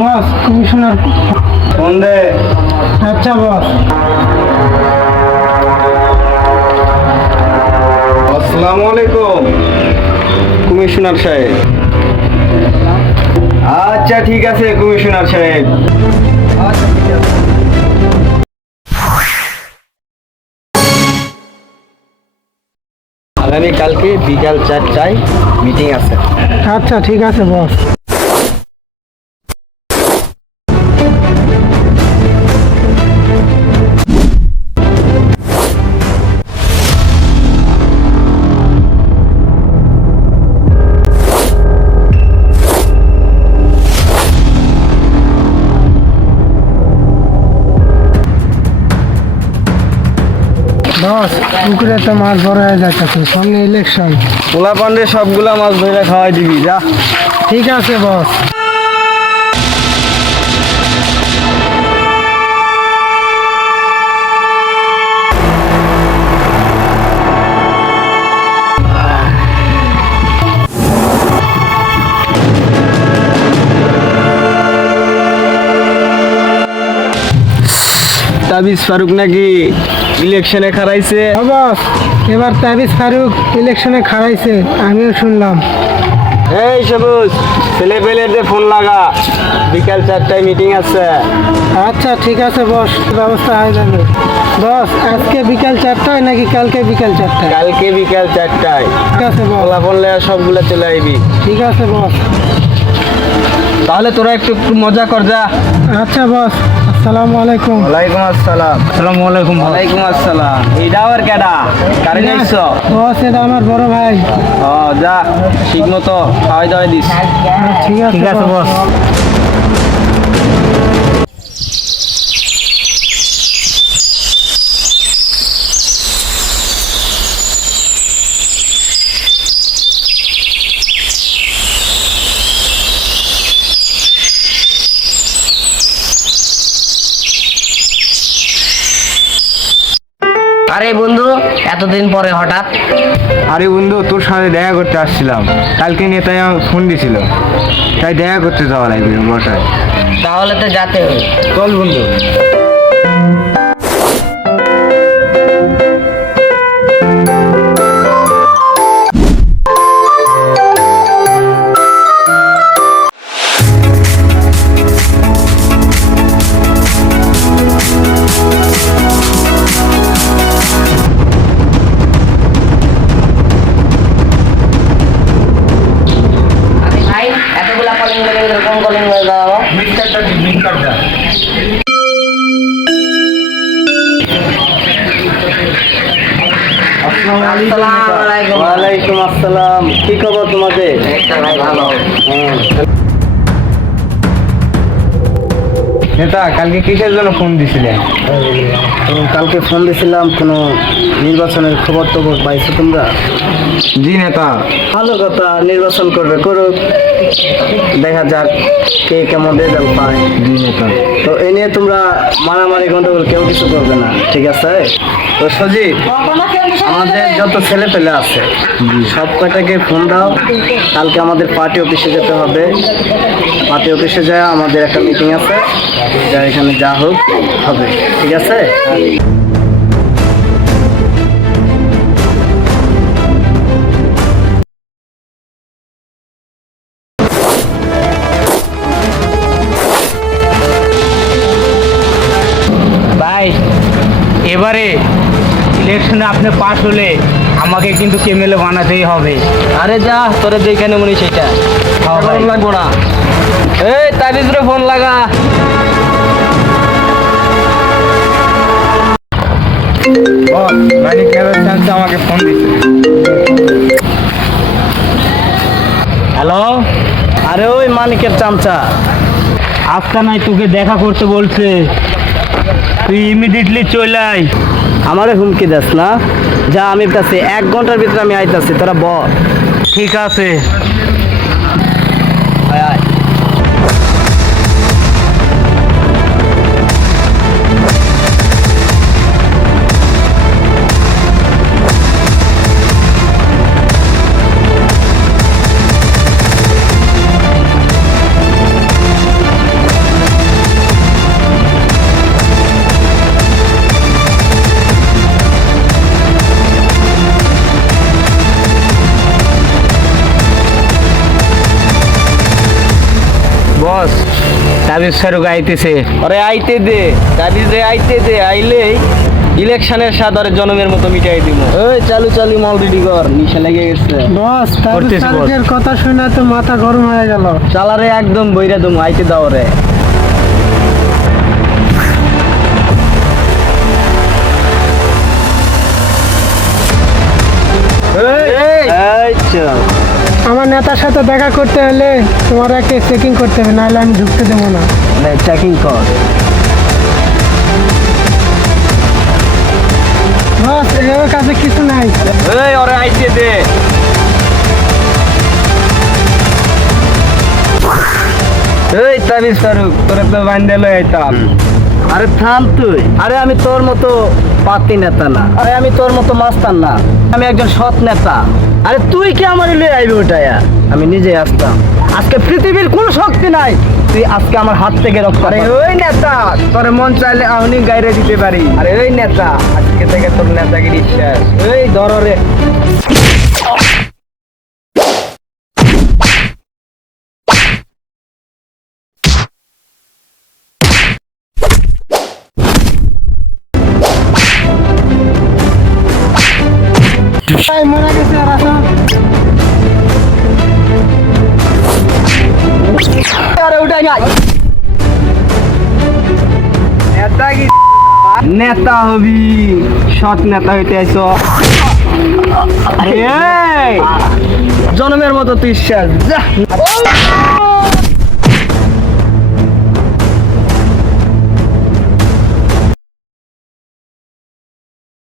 বস commissioner phone দে। আচ্ছা বস। আসসালামু আলাইকুম কমিশনার সাহেব। আচ্ছা ঠিক আছে কমিশনার সাহেব। আগামী কালকে বিকাল 4টায় মিটিং আছে। আচ্ছা ঠিক আছে বস। বস পুকুরে তো মাছ বড় হয়ে যাচ্ছে, সামনে ইলেকশন। পোলা পান্ডে সবগুলা মাছ ধরে খাওয়াই দিবি যা। ঠিক আছে বস। তাবিজ ফারুক নাকি ইলেকশনে খারাইছে? বস এবার তাবিজ ফারুক ইলেকশনে খাড়াইছে, আমিও শুনলাম। এই সবুজ ছেলে পেলেদের ফোন লাগা, বিকাল 4টায় মিটিং আছে। আচ্ছা ঠিক আছে বস, ব্যবস্থা হয়ে যাবে। বস আজকে বিকাল 4টায় নাকি কালকে বিকাল 4টায়? কালকে বিকাল 4টায়। ঠিক আছে বস। পোলা পান্ডে সবগুলা চলে আইবি। ঠিক আছে বস। তাহলে তোরা একটু মজা কর যা। আচ্ছা বস, আসসালামু আলাইকুম। ওয়ালাইকুম আসসালাম। আসসালামু আলাইকুম। ওয়ালাইকুম আসসালাম। এইটা আর কেডা কারে যাইছো? বস এটা আমার বড় ভাই। ও যা ঠিক মতো খাওয়াই দাওয়াই দিস। ঠিক আছে বস। আরে বন্ধু, এতদিন পরে হঠাৎ? আরে বন্ধু তোর সাথে দেখা করতে আসছিলাম, কালকে নেতাই আমাকে ফোন দিছিল, তাই দেখা করতে যাওয়া লাগবে বসায়। তাহলে তো যেতে হবে। চল বন্ধু। আরে ভাই, এতগুলা কলিং বেল কোন কলিং বেল দাও? আসসালামু আলাইকুম। ওয়ালাইকুম আসসালাম। কি খবর তোমাদের? ভাই ভালো। নেতা কালকে কিসের জন্য ফোন দিছিলেন? কালকে ফোন দিয়েছিলাম, কোনো নির্বাচনের খবর টবর পাইছো তোমরা? জি নেতা। ভালো কথা, নির্বাচন করবে করুক, দেখা যাক কে কেমন রেজাল্ট পায়। জি নেতা। তো এ নিয়ে তোমরা মারামারি গন্ডগোল কেউ কিছু করবে না, ঠিক আছে? তো সজিব, আমাদের যত ছেলে পেলে আছে সব কয়টাকে ফোন দাও, কালকে আমাদের পার্টি অফিসে যেতে হবে। পার্টি অফিসে যায় আমাদের একটা মিটিং আছে, যা এখানে যা হোক হবে, ঠিক আছে? ভাই এবারে ইলেকশনে আপনি পাস হলে আমাকে কিন্তু কেমেলে বানাতেই হবে। আরে যা, তোরে যেখানে মনে সেটা লাগবো না। এই তাবিজরে ফোন লাগা। মানিক নেতা আমাকে ফোন দিছে। হ্যালো, আরে ওই মানিকের চামচা, আজকে নাই তোকে দেখা করতে বলছে, তুই ইমিডিয়েটলি চলে আয়। আমারে হুমকি দাস না, যা আমি কাছে 1 ঘন্টার ভিতরে আমি আইতাছি, তোরা ঠিক আছে। আয় আয়। বস তাবিজ স্যারও গাইতেছে। আরে আইতে দে তাবিজ রে, আইতে দে, আইলেই ইলেকশনের সাদরে জনমের মতো মিটাই দিব। ওই চালু চালু মাল রেডি কর, নিশা লেগে গেছে। বস করতেছি, বস। তাবিজের কথা শুনে তো মাথা গরম হয়ে গেল। চালারে একদম বইরা দম, আইতে দাও রে। এই চল। আমার নেতার সাথে দেখা করতে হলে তোমার একটা চেকিং করতে হবে, নাহলে আমি ঢুকতে দেবো না। চেকিং কর। বস এর কাছে কিছু নাই। এই ওরে আইতে দে। এই তাবিজ ফারুক, তোরে তো বান্ধে লই আইতাম। আরে থাম তুই। আরে আমি তোর মতো পাতি নেতা না, আরে আমি তোর মতো মাস্তান না, আমি একজন সৎ নেতা। আরে তুই কি আমার লই আইবি ওটায়া? আমি নিজে আসতাম। আজকে পৃথিবীর কোনো শক্তি নাই তুই আজকে আমার হাত থেকে রক্ষা। আরে ওই নেতা, তোর মন চাইলে আমি গাইরে দিতে পারি। আরে ওই নেতা, আজকে থেকে তোর নেতাগিরি শেষ। এই ধর রে। তাই মরে গেছে আর আসো। আরে উঠাই না। নেতা হবি, সৎ নেতা হইতে আইছ। জনমের মতো তুই শেষ। যা।